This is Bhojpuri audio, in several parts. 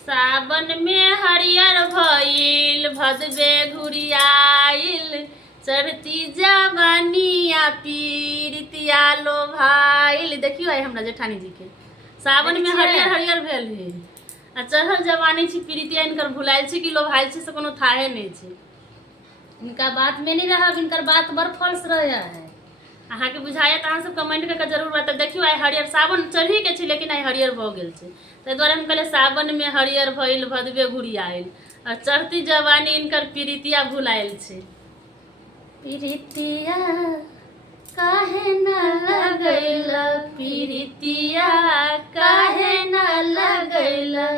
सावन में हरियर भइल भदबे घुरियाइल चढ़ती जवानिया पीरितिया लो भाइल। देखियो आई हमरा जेठानी जी के सावन में हरियर हरियर भेल है आ चढ़ल जवानी छी पीरितिया इनकर भुलाइल छी कि लो भाइल छी से कोनो थाहे नहीं छै। इनका बात में नहीं रहा, इनकर बात बड़ फॉल्स रहा है। अहाँ के बुझाया त अहाँ सब कमेंट करके जरूर बता। देखियो आई हरियर सावन चढ़ी के छी लेकिन आई हरियर भ गेल छै, ताहि दुआरे हम कहले सावन में हरियर भइल भदबे घुरियाइल और चढ़ती जवानी इनकर पीरितिया भुलाइल छै। पीरितिया काहे न लगैला, पीरितिया काहे न लगैला।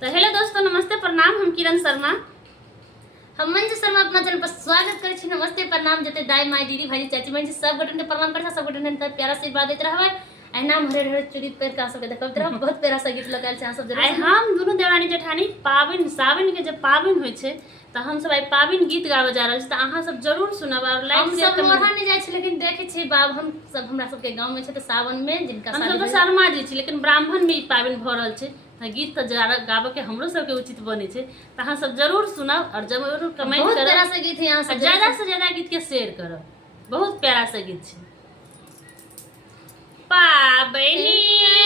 तो हेलो दोस्तों, नमस्ते प्रणाम। हम किरण शर्मा, हम मंजू शर्मा अपना चैनल पर स्वागत करै छी। नमस्ते प्रणाम जते दाई माई दीदी भाई चाची बहन सब गोटे के प्रणाम करता, सब गोटे ने प्यारा से आशीर्वाद देत रहबे। एना हरे हरे चूड़ी पैर का सब देखत रह, बहुत प्यारा सा गीत लगाल छै। सब जरूर आई हम दोनों देवानी जेठानी पावन सावन के जब पावन होय छै त हम सब आई पावन गीत गावे जा रहल छी, त अहाँ सब जरूर सुनब और लाइक हम सब मोहन नहीं जाय छै, लेकिन देखे छी बाब हम सब हमरा सब के गांव में छै त सावन में जिनका हम सब शर्मा जी छी, लेकिन ब्राह्मण में ई पावन भ रहल छै त गीत त गावे के हमरो सब के उचित बने छै। त अहाँ सब जरूर सुनब और जरूर कमेंट करब। बहुत प्यारा सा गीत है, यहां से ज्यादा से ज्यादा गीत के शेयर करब। बहुत प्यारा सा गीत छै। पाबनिए